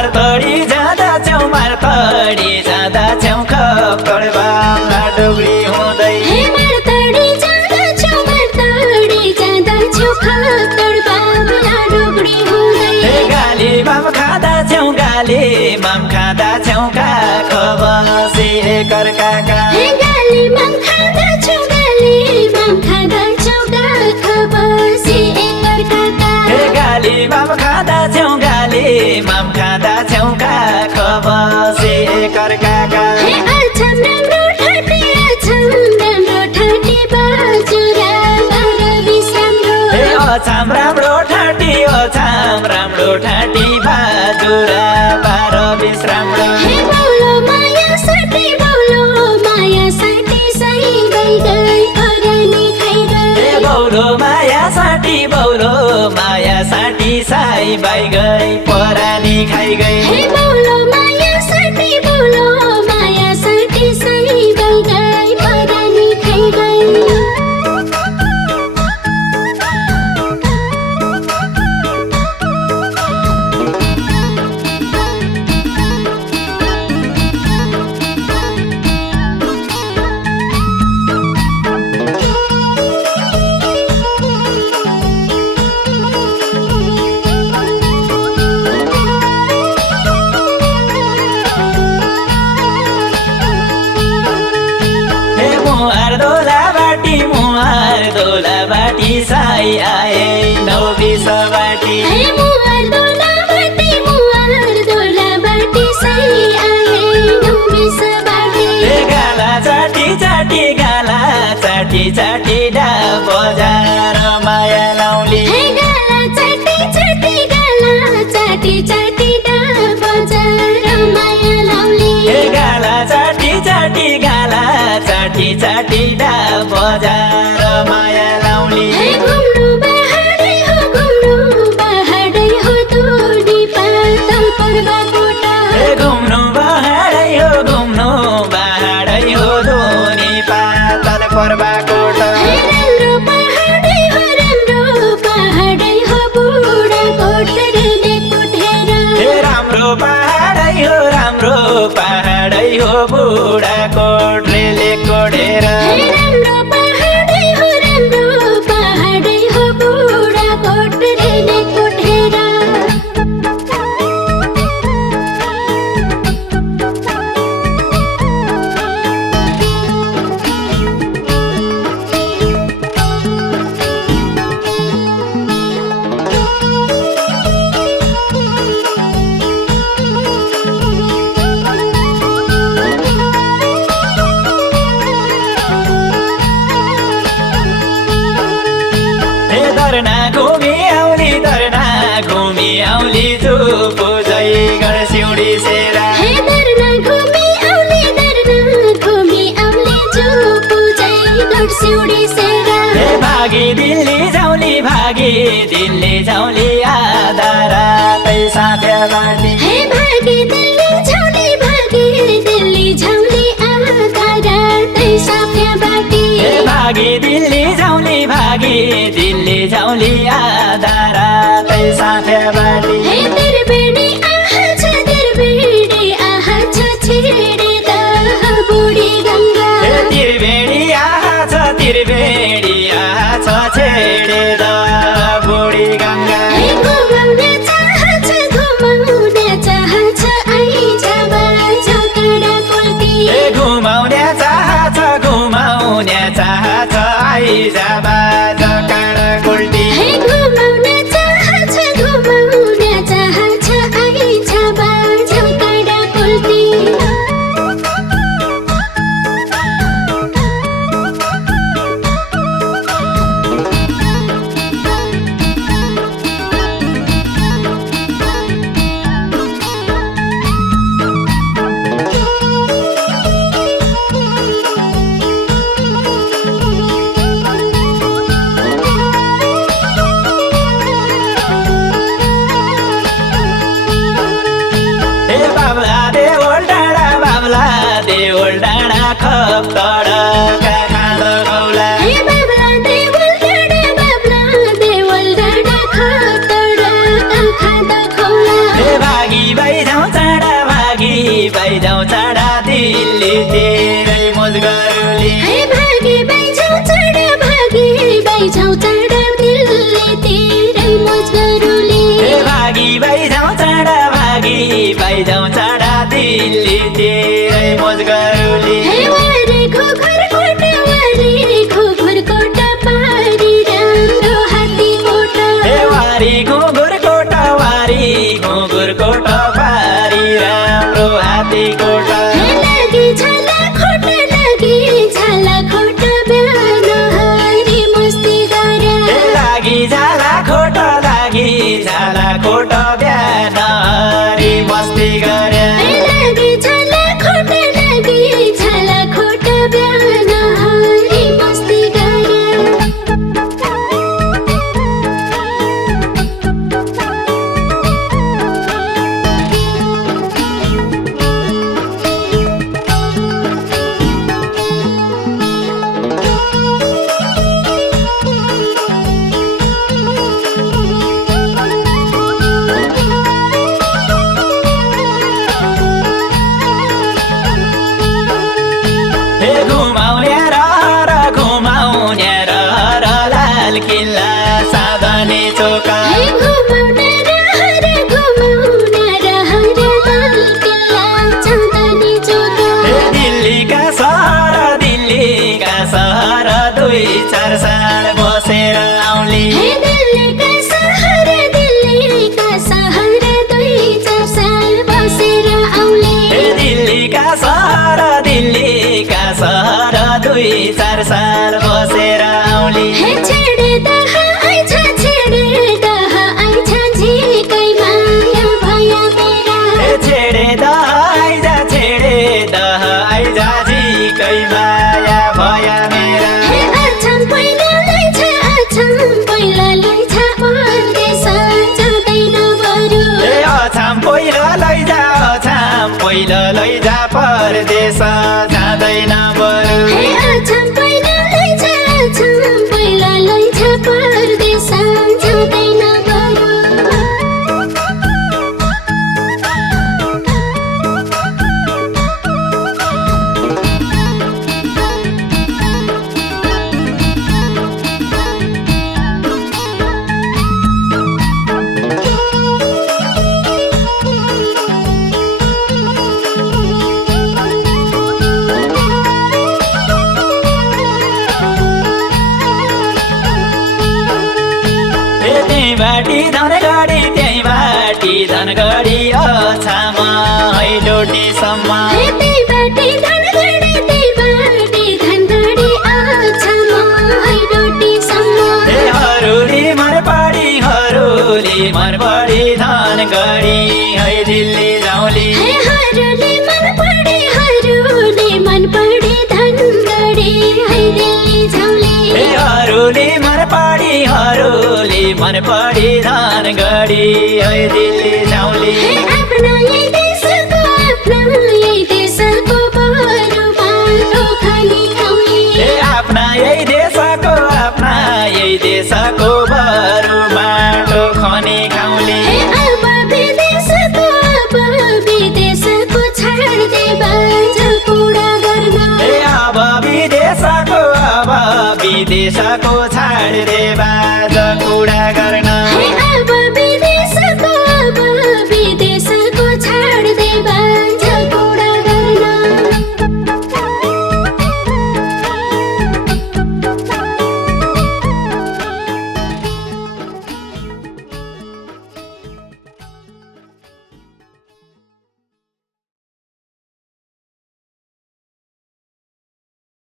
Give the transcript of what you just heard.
मारतडी जाँदा छेउ मारतडी जाँदा छेउ खप्तडमा डुग्री हुँदै मारतडी जाँदा छेउ मारतडी जाँदा छेउ खप्तडमा डुग्री हुँदै गाली माम खाँदा छेउ गाली माम खाँदा छेउ काख बसे एकअर्काका गाली माम खाँदा छेउ गाली माम खाँदा छेउ काख बसे एकअर्काका गाली माम खाँदा छेउ गाली माम खाँदा छेउ काख बसे एकअर्काका अछम राम्रो ठाटी बाजुरा बार बिस्राम्रो अछाम राम्रो ठाटी अछाम राम्रो ठाटी बाजुरा बार बिस्राम्रो बौलो माया साटी सही गई गई परानी खाइ गई बौलो माया साटी साई बाई गई परानी खाइ गई बौलो माया साटी सही गई गई परानी खाइ गई मुहार दोला बाटी साई आए नौ बिस बाटी मुहार दोला बाटी सही आए नौ बिस बाटी गाला चाटी चाटी डा बजार माया लाउली गाला चाटी डा बजार माया लाउली गाला चाटी डा बजार माया लाउली घुम्नु बहाडै हो तोडी पातल पर्वकोटा घुम्नु बहाडै हो धोनी पातल पर्वकोटा राम्रो पहाडै हो बुढा कोठरीले कोठेर राम्रो पहाडै हो बुढा कोठरीले कोठेर राम्रो पहाडै हो बुढा कोठरीले कोठेर दर्ना घुमी आउली चुपो जै गण सिउडी सेरा दर्ना घुमी आउली चुपो जै गण सिउडी सेरा भागी दिल्ली जाउली आधारा तै साथ्या बाटी भागी दिल्ली झौली आधारा तै साथ्या बाटी भागी दिल्ली जाउली आधारा तै साथ्या बाटी तिरबेडी आहा छ छेडे द बुढी गङ्गा तिरबेडी आहा छ छेडे द बुढी गङ्गा घुमाउने चाह छ आइज बाजा कडा कोल्ती घुमाउने चाह छ आइज बाजा कडा कोल्टी घुमाउने चाह छ आइज बाजा कडा कोल्ती खप्तडका खाँदो गौला बाबला देवल डाँडा खप्तडका खाँदो खौला भागी भई पाइजाउँ चाडा दिल्लीतिरै मोज गरौली हे वारी घुघुर कोटा वारी घुघुर कोटा पारी राम्रो हात्ती कोटा हे वारी घुघुर कोटा वारी घुघुर कोटा पारी राम्रो हात्ती कोटा हे लागि छाला खोटा बिहान हरी मस्ती गरे हे लागि झाला खोटा बिहान हरी मस्ती गरे हे लागि छाला खोटा बिहान हरी मस्ती गरे हे घुमाउने र लाल किल्ला साधने चोका हे घुमाउने र लाल किल्ला चाँदनी चोका हे दिल्लीका सहर 2-4 साल बसेर आउली हे दिल्लीका सहर 2-4 साल बसेर आउले हे दिल्लीका सहर 2-4 साल बसेर आउली हे छेडे दह आइछ झिकै माया भया मेरा हे छेडे दह आइजा झिकै माया भया मेरा हे अछम पहिला लैछ परदेश जाँदैन बरु हे अछाम पहिलो लैजा परदेश जाँदैन बरु हे अछम पहिला लैछ परदेश जाँदैन बरु त्यही बाटी धनगढी अछाम हैलोटीसम्म हे त्यही बाटी धनगढी अछाम हैलोटीसम्म हे हरुली मनपडी धनगढी है दिल्ली जाउली हे हरुली मनपडी धनगढी है दिल्ली जाउली हे हरुली मनपडी धनगढी है दिल्ली जाउली हे आफ्ना यही देशको बरु बाटो खानी खाउली हे आफ्ना यही देशको बरु बाटो खनी खाउली हे अब विदेशको छाड दे बाज कुरा गर्न हे अब विदेशको छाड दे बाज कुरा गर्न हे